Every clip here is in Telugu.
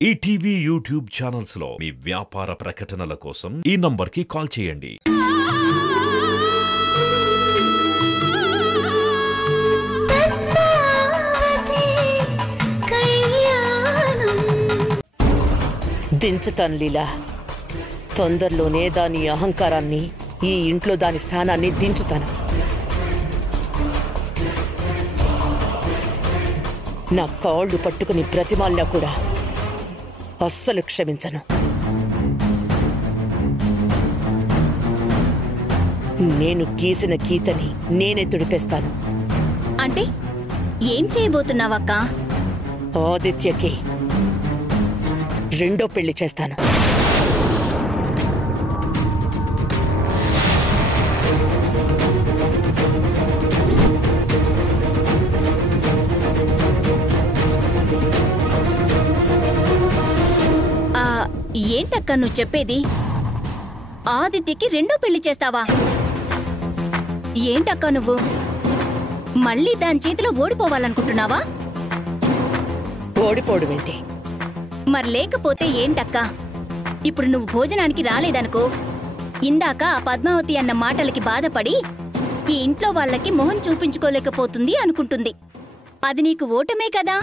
ఈటీవీ యూట్యూబ్ ఛానల్స్ లో మీ వ్యాపార ప్రకటనల కోసం ఈ నంబర్కి కాల్ చేయండి. దించుతాను లీలా. తొందరలోనే దాని అహంకారాన్ని, ఈ ఇంట్లో దాని స్థానాన్ని దించుతాను. నా కాళ్ళు పట్టుకుని బ్రతిమాలినా కూడా అస్సలు క్షమించను. నేను గీసిన గీతని నేనే తుడిపేస్తాను. అంటే ఏం చేయబోతున్నావక్క? ఆదిత్యకి రెండో పెళ్లి చేస్తాను. ఏంటక్క నువ్వు చెప్పేది? ఆదిత్యకి రెండో పెళ్లి చేస్తావా? ఏంటక్క నువ్వు మళ్ళీ దాని చేతిలో ఓడిపోవాలనుకుంటున్నావా? ఓడిపోవడమేంటి? మరి లేకపోతే ఏంటక్క? ఇప్పుడు నువ్వు భోజనానికి రాలేదనుకో, ఇందాక ఆ పద్మావతి అన్న మాటలకి బాధపడి ఈ ఇంట్లో వాళ్ళకి మొహం చూపించుకోలేకపోతుంది అనుకుంటుంది. అది నీకు ఓటమే కదా?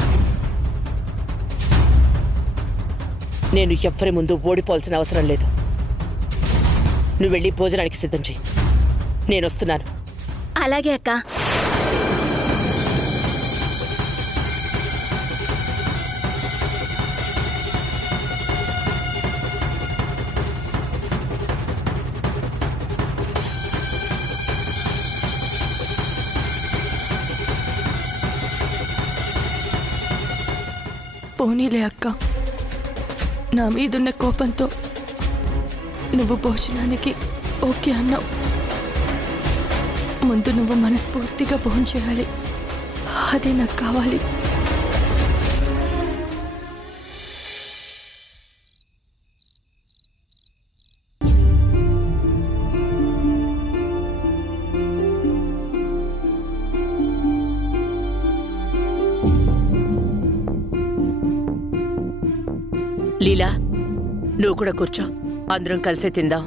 నేను ఎవ్వరి ముందు ఓడిపోవాల్సిన అవసరం లేదు. నువ్వు వెళ్ళి భోజనానికి సిద్ధం చెయ్యి. నేను వస్తున్నాను. అలాగే అక్క. పోనీలే అక్క, నా మీదున్న కోపంతో నువ్వు భోజనానికి ఓకే అన్నావు. ముందు నువ్వు మనస్ఫూర్తిగా భోజనం చేయాలి. అదే నాకు కావాలి. లీలా, నువ్వు కూడా కూర్చో. అందరం కలిసే తిందాం.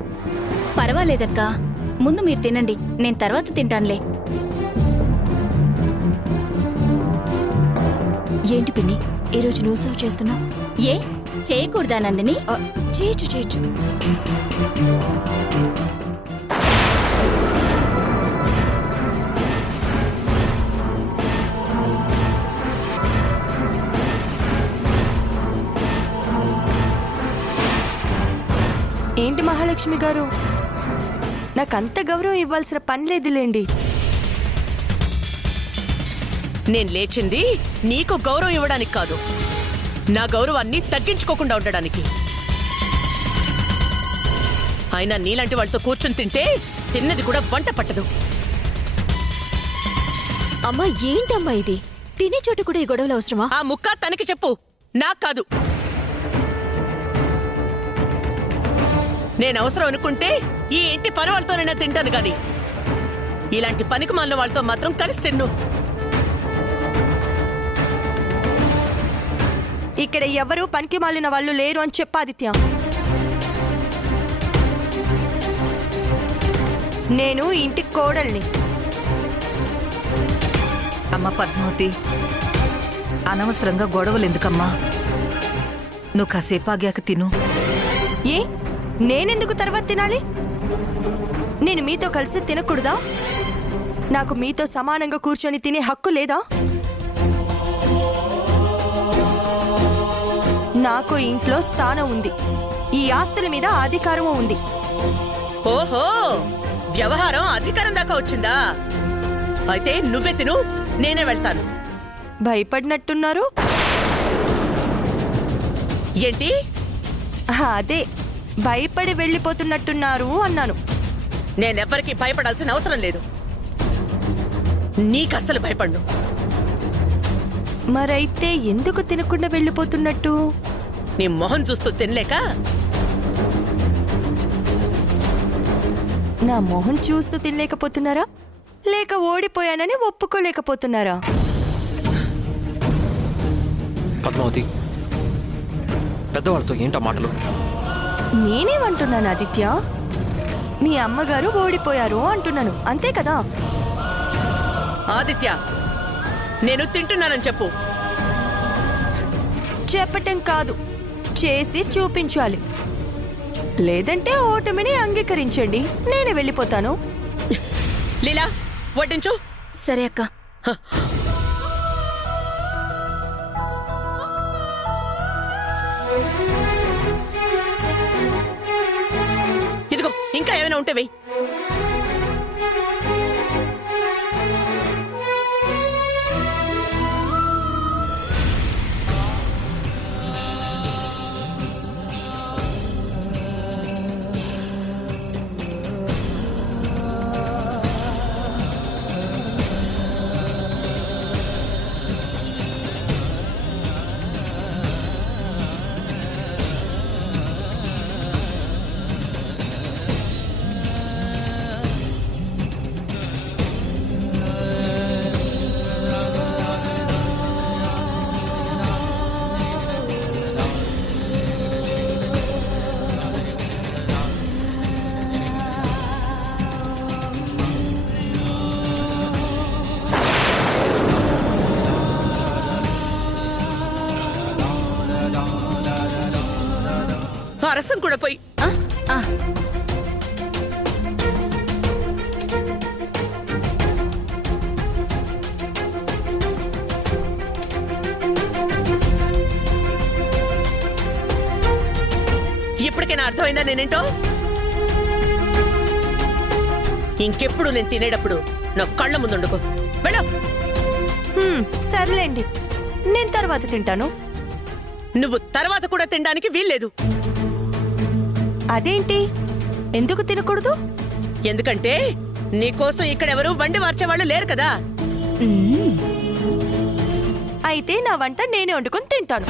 పర్వాలేదక్కా, ముందు మీరు తినండి, నేను తర్వాత తింటానులే. ఏంటి పిన్ని, ఈరోజు నువ్వు సర్వ్ చేస్తున్నావు? ఏ చేయకూడదా నందిని? చేయొచ్చు చేయొచ్చు. ఏంటి మహాలక్ష్మి గారు, నాకంత గౌరవం ఇవ్వాల్సిన పని లేదులేండి. నేను లేచింది నీకు గౌరవం ఇవ్వడానికి కాదు, నా గౌరవాన్ని తగ్గించుకోకుండా ఉండడానికి. అయినా నీలాంటి వాళ్ళతో కూర్చొని తింటే తిన్నది కూడా వంట పట్టదు. అమ్మా ఏంటమ్మా ఇది? తినే చోట కూడా ఈ గొడవలు అవసరమా? ఆ ముక్క తనకి చెప్పు, నాకు కాదు. నేను అవసరం అనుకుంటే ఈ ఇంటి పని వాళ్ళతోనైనా తింటాను గాని ఇలాంటి పనికి మాలిన వాళ్ళతో మాత్రం కలిసి తిన్ను. ఇక్కడ ఎవరు పనికి మాలిన వాళ్ళు లేరు అని చెప్పాదిత్య. నేను ఇంటి కోడల్ని. అమ్మ పద్మావతి, అనవసరంగా గొడవలు ఎందుకమ్మా? నువ్వు కాసేపు ఆగాక తిను. ఏ నేనెందుకు తర్వాత తినాలి? నేను మీతో కలిసి తినకూడదా? నాకు మీతో సమానంగా కూర్చొని తినే హక్కు లేదా? నాకు ఇంట్లో స్థానం ఉంది, ఈ ఆస్తుల మీద అధికారము ఉంది. ఓహో, వ్యవహారం అధికారం దాకా వచ్చిందా? అయితే నువ్వే తిను, నేనే వెళ్తాను. భయపడినట్టున్నారు. ఏంటి? అదే, భయపడి వెళ్ళిపోతున్నట్టున్నారు అన్నాను. నేనెవ్వరికి భయపడాల్సిన అవసరం లేదు. నీకస్సలు భయపడ్ను. మరైతే ఎందుకు తినకుండా వెళ్ళిపోతున్నట్టు? నీ మొహం చూస్తూ తినలేక. నా మొహం చూస్తూ తినలేకపోతున్నారా, లేక ఓడిపోయానని ఒప్పుకోలేకపోతున్నారా? పద్మావతి, పెద్దవాళ్ళతో ఏంటా మాటలు? నేనేమంటున్నాను ఆదిత్య, మీ అమ్మగారు ఓడిపోయారు అంటున్నాను, అంతే కదా? ఆదిత్య, నేను తింటున్నానని చెప్పు. చెప్పటం కాదు, చేసి చూపించాలి. లేదంటే ఓటమిని అంగీకరించండి, నేను వెళ్ళిపోతాను. లీలా, వడ్డించు. సరే అక్క. ఇదిగో ఇంకా ఏమైనా ఉంటే వెయ్యి. రసం కూడా పోయి. ఇప్పటికైనా అర్థమైందా నేనేంటో? ఇంకెప్పుడు నేను తినేటప్పుడు నా కళ్ళ ముందుండుకో. వెళ్ళ. సర్లేండి, నేను తర్వాత తింటాను. నువ్వు తర్వాత కూడా తినడానికి వీల్లేదు. అదేంటి, ఎందుకు తినకూడదు? ఎందుకంటే నీకోసం ఇక్కడెవరూ వండి మార్చేవాళ్ళు లేరు కదా. అయితే నా వంట నేనే వండుకొని తింటాను.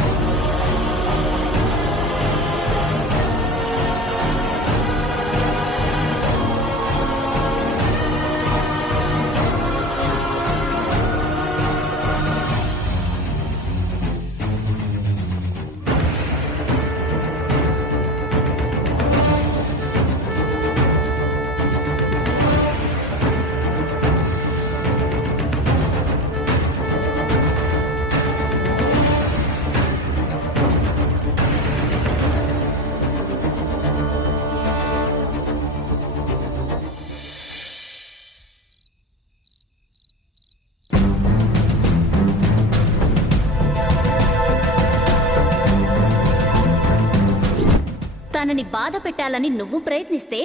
తనని బాధ పెట్టాలని నువ్వు ప్రయత్నిస్తే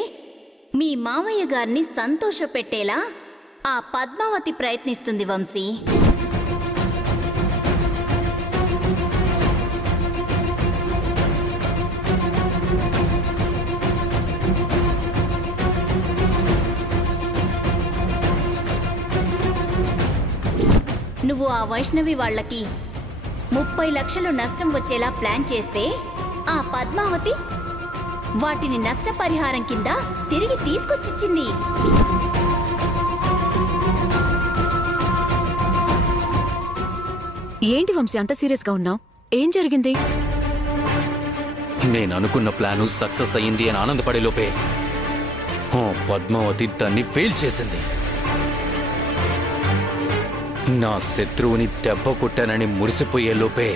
మీ మామయ్య గారిని సంతోష పెట్టేలా ఆ పద్మావతి ప్రయత్నిస్తుంది వంశీ. నువ్వు ఆ వైష్ణవి వాళ్ళకి 30 లక్షలు నష్టం వచ్చేలా ప్లాన్ చేస్తే ఆ పద్మావతి వాటిని నష్టపరిహారం కింద తిరిగి తీసుకొచ్చిచ్చింది. ఏంటి వంశీ అంత సీరియస్గా ఉన్నావు? ఏం జరిగింది? నేను అనుకున్న ప్లాను సక్సెస్ అయ్యింది అని ఆనందపడే లోపే పద్మావతి దాన్ని ఫెయిల్ చేసింది. నా శత్రువుని దెబ్బ కొట్టానని మురిసిపోయే లోపే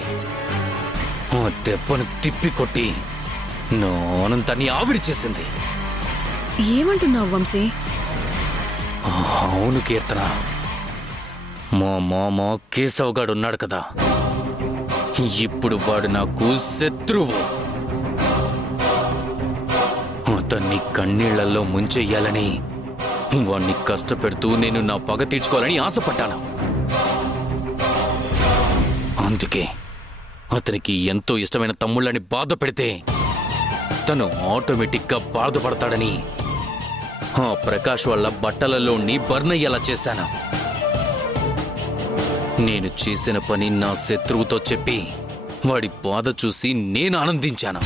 ఆ దెబ్బను తిప్పి కొట్టి నా ఆనందాన్ని ఆవిరి చేసింది. ఏమంటున్నావు వంశీ? అవును కీర్తన, మా మామ కేశవ్ ఉన్నాడు కదా, ఇప్పుడు వాడు నాకు శత్రువు. అతన్ని కన్నీళ్లలో ముంచెయ్యాలని, వాణ్ణి కష్టపెడుతూ నేను నా పగ తీర్చుకోవాలని ఆశపడ్డాను. అందుకే అతనికి ఎంతో ఇష్టమైన తమ్ముళ్ళని బాధ పెడితే తను ఆటోమేటిక్గా బాధపడతాడని ఆ ప్రకాష్ వాళ్ళ బట్టలలోని బర్న్ అయ్యేలా చేశాను. నేను చేసిన పని నా శత్రువుతో చెప్పి వాడి బాధ చూసి నేను ఆనందించాను.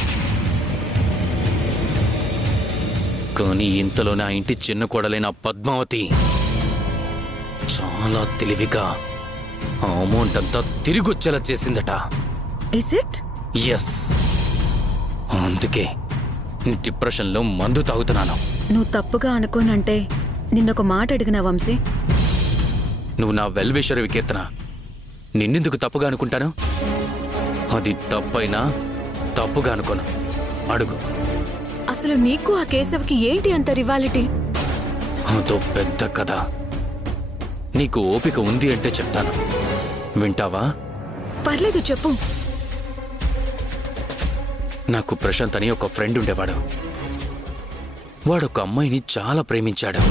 కానీ ఇంతలో నా ఇంటి చిన్న కోడలైన పద్మావతి చాలా తెలివిగా ఆ అమౌంట్ అంతా తిరిగొచ్చేలా చేసిందట. Is it? ఎస్. అందుకే డిప్రెషన్లో మందు తాగుతున్నాను. నువ్వు తప్పుగా అనుకోనంటే నిన్నొక మాట అడిగినా వంశీ. నువ్వు నా వెల్విషర్వి కీర్తన. నిన్నెందుకు తప్పుగా అనుకుంటాను? అది తప్పైనా తప్పుగా అనుకోను. అడుగు. అసలు నీకు ఆ కేశవ్కి ఏంటి అంత రివాలిటీ? అదో పెద్ద కథ. నీకు ఓపిక ఉంది అంటే చెప్తాను, వింటావా? పర్లేదు చెప్పు. నాకు ప్రశాంత్ అని ఒక ఫ్రెండ్ ఉండేవాడు. వాడొక అమ్మాయిని చాలా ప్రేమించాడు.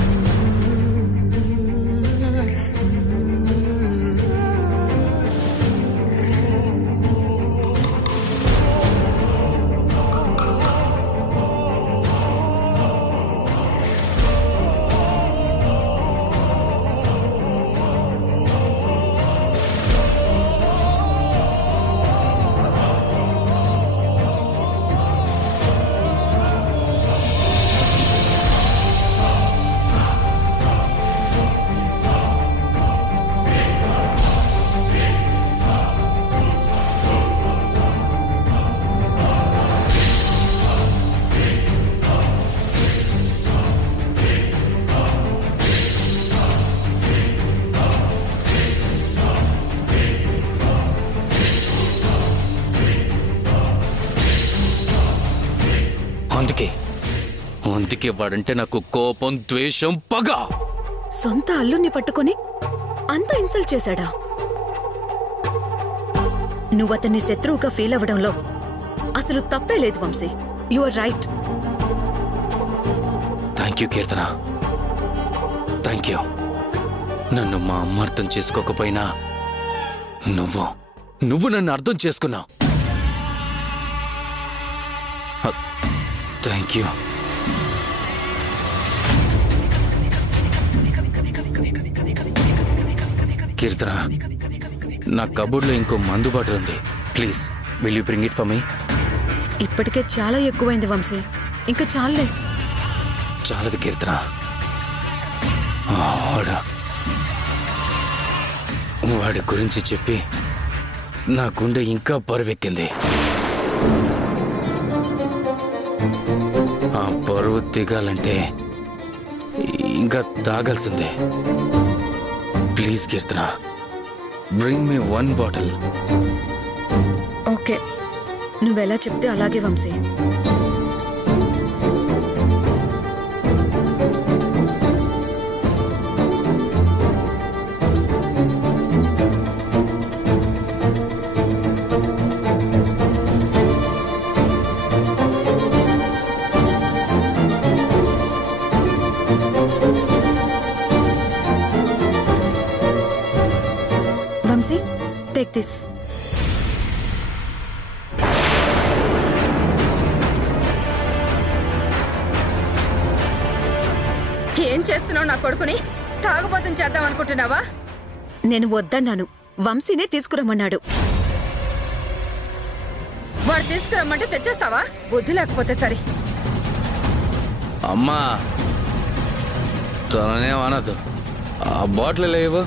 అందుకే వాడంటే నాకు కోపం, ద్వేషం, పగ. సొంత అల్లుణ్ణి పట్టుకొని అంత ఇన్సల్ట్ చేశాడా? నువ్వతన్ని శత్రువుగా ఫీల్ అవ్వడంలో అసలు తప్పే లేదు Vamshi. You are right. Thank you Keerthana, thank you. నన్ను మా అమ్మ అర్థం చేసుకోకపోయినా నువ్వు నన్ను అర్థం చేసుకున్నావు. Thank you. కీర్తన, నా కబోర్డ్లో ఇంకో మందు బాటిల్ ఉంది. Please will you bring it for me? ఇప్పటికే చాలా ఎక్కువైంది వంశీ, ఇంకా చాలే. చాలదు కీర్తన. వాడి గురించి చెప్పి నా గుండె ఇంకా బరువెక్కింది. ఆ బరువు దిగాలంటే ఇంకా తాగాల్సిందే. Please Keerthana, bring me 1 bottle. Okay, నువ్వెలా చెప్తే అలాగే వంశీ. Vamsi, take this. ఏం చేస్తున్నావు? నా కొడుకుని తాగుబోతం చేద్దాం అనుకుంటున్నావా? నేను వద్దన్నాను, వంశీనే తీసుకురమ్మన్నాడు. వాడు తీసుకురమ్మంటే తెచ్చేస్తావా? బుద్ధి లేకపోతే సరే. అమ్మా, తననేమనదు. ఆ బాటిల్ లేవు.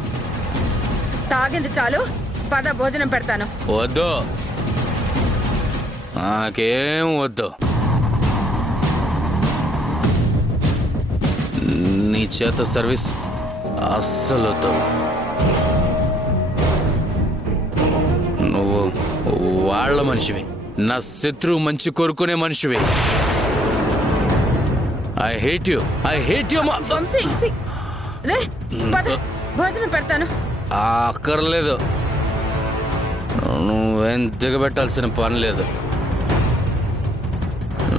తాగింది చాలు, పద భోజనం పెడతాను. వద్దు, నాకేం వద్దు. నీ చేత సర్వీస్ అస్సలు వద్దు. నువ్వు వాళ్ళ మనిషివి, నా శత్రువు మంచి కోరుకునే మనిషివి. I hate you, I hate you. Vamsi, రే పద భోజనం పెడతాను. అక్కర్లేదు, నువ్వేం దిగబెట్టాల్సిన పని లేదు.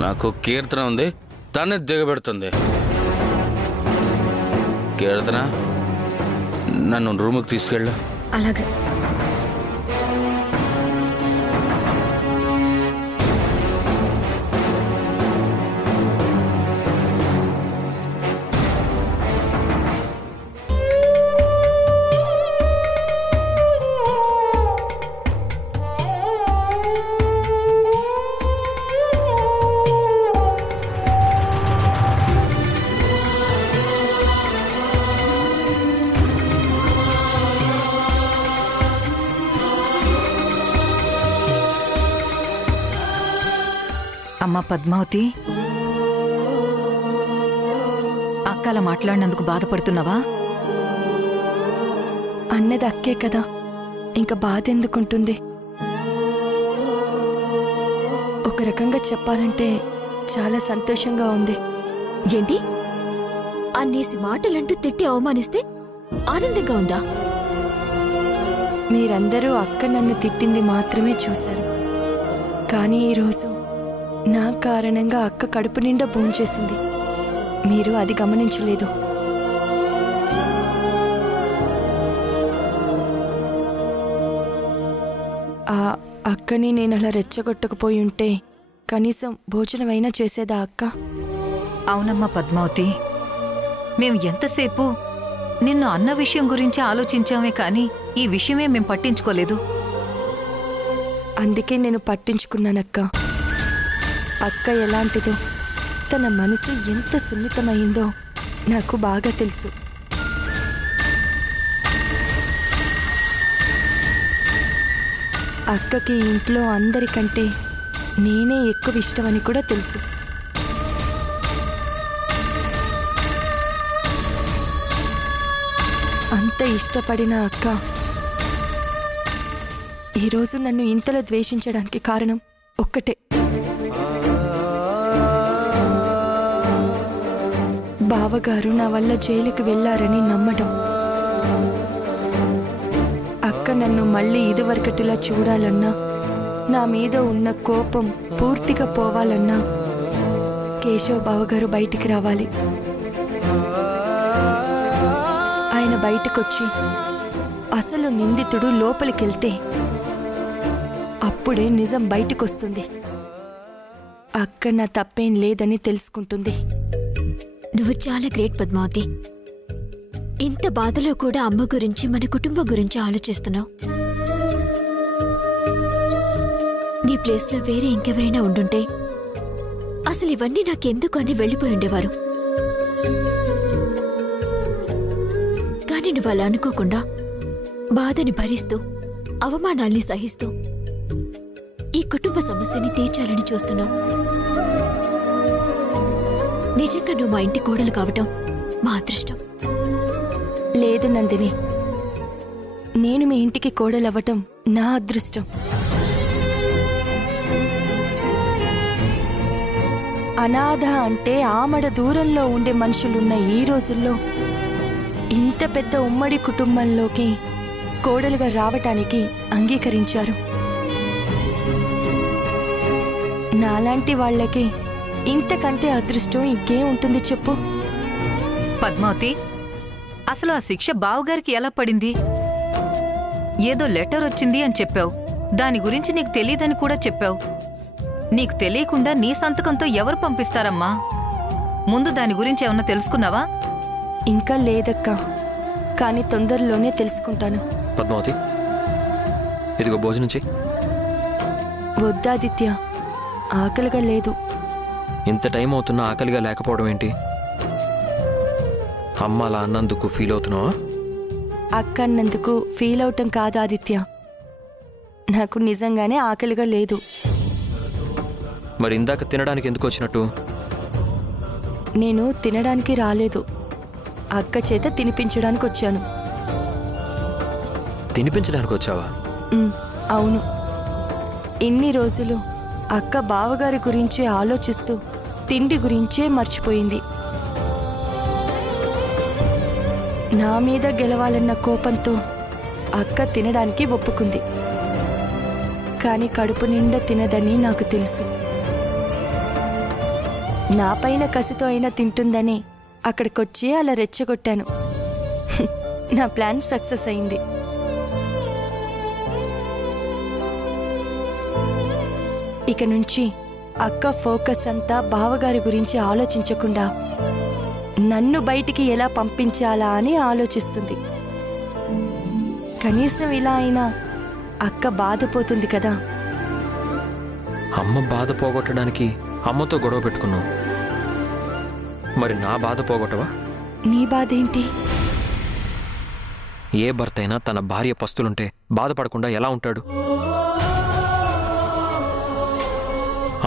నాకు కీర్తన ఉంది, తనే దిగబెడుతుంది. కీర్తన, నన్ను రూముకి తీసుకెళ్ళు. అలాగే. అమ్మా పద్మావతి, అక్క అలా మాట్లాడినందుకు బాధపడుతున్నావా? అన్నది అక్కే కదా, ఇంకా బాధ ఎందుకుంటుంది? ఒక రకంగా చెప్పాలంటే చాలా సంతోషంగా ఉంది. ఏంటి అన్నేసి మాటలంటూ తిట్టి అవమానిస్తే ఆనందంగా ఉందా? మీరందరూ అక్క నన్ను తిట్టింది మాత్రమే చూశారు, కానీ ఈరోజు నా కారణంగా అక్క కడుపు నిండా భోంచేసింది. మీరు అది గమనించలేదు. ఆ అక్కని నేను అలా రెచ్చగొట్టకపోయి ఉంటే కనీసం భోజనమైనా చేసేదా అక్క? అవునమ్మా పద్మావతి, మేం ఎంతసేపు నిన్ను అన్న విషయం గురించి ఆలోచించామే కానీ ఈ విషయమే మేం పట్టించుకోలేదు. అందుకే నేను పట్టించుకున్నానక్క. అక్క ఎలాంటిదో, తన మనసు ఎంత సున్నితమైందో నాకు బాగా తెలుసు. అక్కకి ఇంట్లో అందరికంటే నేనే ఎక్కువ ఇష్టమని కూడా తెలుసు. అంత ఇష్టపడిన అక్క ఈరోజు నన్ను ఇంతలో ద్వేషించడానికి కారణం ఒక్కటే. బావగారు నా వల్ల జైలుకి వెళ్లారని నమ్మడం. అక్క నన్ను మళ్ళీ ఇదివరకటిలా చూడాలన్నా, నా మీద ఉన్న కోపం పూర్తిగా పోవాలన్నా కేశవ్ బావగారు బయటికి రావాలి. ఆయన బయటకొచ్చి అసలు నిందితుడు లోపలికెళ్తే అప్పుడే నిజం బయటకొస్తుంది. అక్క నా తప్పేం లేదని తెలుసుకుంటుంది. నువ్వు చాలా గ్రేట్ పద్మావతి. ఇంత బాధలో కూడా అమ్మ గురించి, మన కుటుంబం గురించి ఆలోచిస్తున్నావు. నీ ప్లేస్లో వేరే ఇంకెవరైనా ఉండుంటే అసలు ఇవన్నీ నాకెందుకు అని వెళ్ళిపోయి ఉండేవారు. కానీ నువ్వు అలా అనుకోకుండా బాధని భరిస్తూ, అవమానాల్ని సహిస్తూ ఈ కుటుంబ సమస్యని తీర్చాలని చూస్తున్నావు. నిజంగా నువ్వు మా ఇంటి కోడలు కావటం మా అదృష్టం. లేదు నందిని, నేను మీ ఇంటికి కోడలవ్వటం నా అదృష్టం. అనాథ అంటే ఆమడ దూరంలో ఉండే మనుషులున్న ఈ రోజుల్లో ఇంత పెద్ద ఉమ్మడి కుటుంబంలోకి కోడలుగా రావటానికి అంగీకరించారు. నాలాంటి వాళ్ళకి ఇంతకంటే అదృష్టం ఇంకేం ఉంటుంది చెప్పు? పద్మావతి, అసలు ఆ శిక్ష బావగారికి ఎలా పడింది? ఏదో లెటర్ వచ్చింది అని చెప్పావు, దాని గురించి నీకు తెలియదని కూడా చెప్పావు. నీకు తెలియకుండా నీ సంతకంతో ఎవరు పంపిస్తారమ్మా? ముందు దాని గురించి ఏమన్నా తెలుసుకున్నావా? ఇంకా లేదక్క, కానీ తొందరలోనే తెలుసుకుంటాను. పద్మావతి, ఇదిగో భోజనం చెయ్యి. వద్దాదిత్య, ఆకలిగా లేదు. ఇంత టైం అవుతున్నా ఆకలిగా లేకపోవడం ఏంటి? అమ్మ అలా అన్నందుకు ఫీల్ అవుతున్నావా? అక్క అన్నందుకు ఫీల్ అవటం కాదు ఆదిత్య, నాకు నిజంగానే ఆకలిగా లేదు. మరి ఇందాక తినడానికి ఎందుకు వచ్చినట్టు? నేను తినడానికి రాలేదు, అక్క చేత తినిపించడానికి వచ్చాను. తినిపించడానికి వచ్చావా? అవును. ఇన్ని రోజులు అక్క బావగారి గురించే ఆలోచిస్తూ తిండి గురించే మర్చిపోయింది. నా మీద గెలవాలన్న కోపంతో అక్క తినడానికి ఒప్పుకుంది. కానీ కడుపు నిండా తినదని నాకు తెలుసు. నా పైన కసితో అయినా తింటుందని అక్కడికొచ్చి అలా రెచ్చగొట్టాను. నా ప్లాన్ సక్సెస్ అయింది. ఇక నుంచి అక్క ఫోకస్ అంతా బావగారి గురించి ఆలోచించకుండా నన్ను బయటికి ఎలా పంపించాలా అని ఆలోచిస్తుంది. కనీసం ఇలా అయినా అక్క బాధపోతుంది కదా. అమ్మ బాధ పోగొట్టడానికి అమ్మతో గొడవ పెట్టుకున్నావు, మరి నా బాధ పోగొట్టవా? నీ బాధ ఏంటి? ఏ భర్త అయినా తన భార్య పస్తులుంటే బాధపడకుండా ఎలా ఉంటాడు?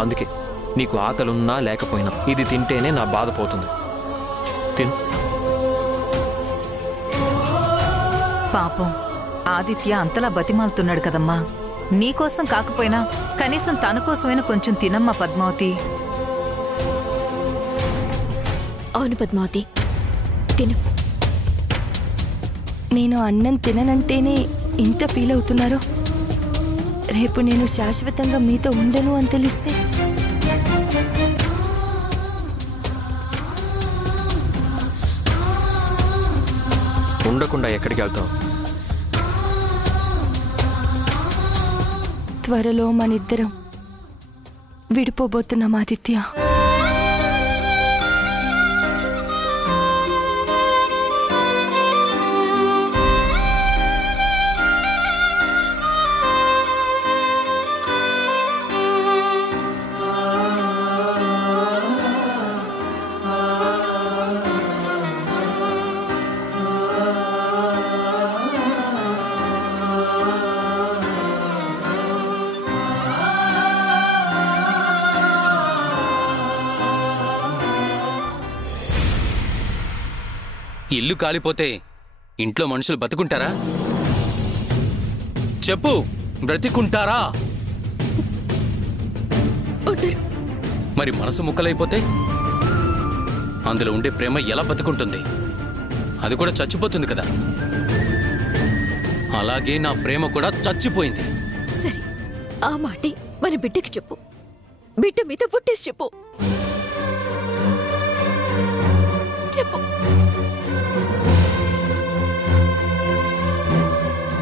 అందుకే నీకు ఆకలున్నా లేకపోయినా ఇది తింటేనే నా బాధ పోతుంది. తిను. పాపం ఆదిత్య అంతలా బతిమాలుతున్నాడు కదమ్మా. నీకోసం కాకపోయినా కనీసం తన కోసమైనా కొంచెం తినమ్మా పద్మావతి. అవును పద్మావతి, తిను. నేను అన్నం తిననంటేనే ఇంత ఫీల్ అవుతున్నారు. రేపు నేను శాశ్వతంగా మీతో ఉండను అని తెలిస్తే ఉండకుండా ఎక్కడికి వెళ్తావు? త్వరలో మనిద్దరం విడిపోబోతున్నాం ఆదిత్య. ఇల్లు కాలిపోతే ఇంట్లో మనుషులు బతుకుంటారా? చెప్పు, బ్రతికుంటారా? మరి మనసు ముక్కలైపోతే అందులో ఉండే ప్రేమ ఎలా బతుకుంటుంది? అది కూడా చచ్చిపోతుంది కదా. అలాగే నా ప్రేమ కూడా చచ్చిపోయింది. సరే, ఆ మాటే మన బిడ్డకి చెప్పు. బిడ్డ మీద పుట్టేసి చెప్పు. చెప్పు.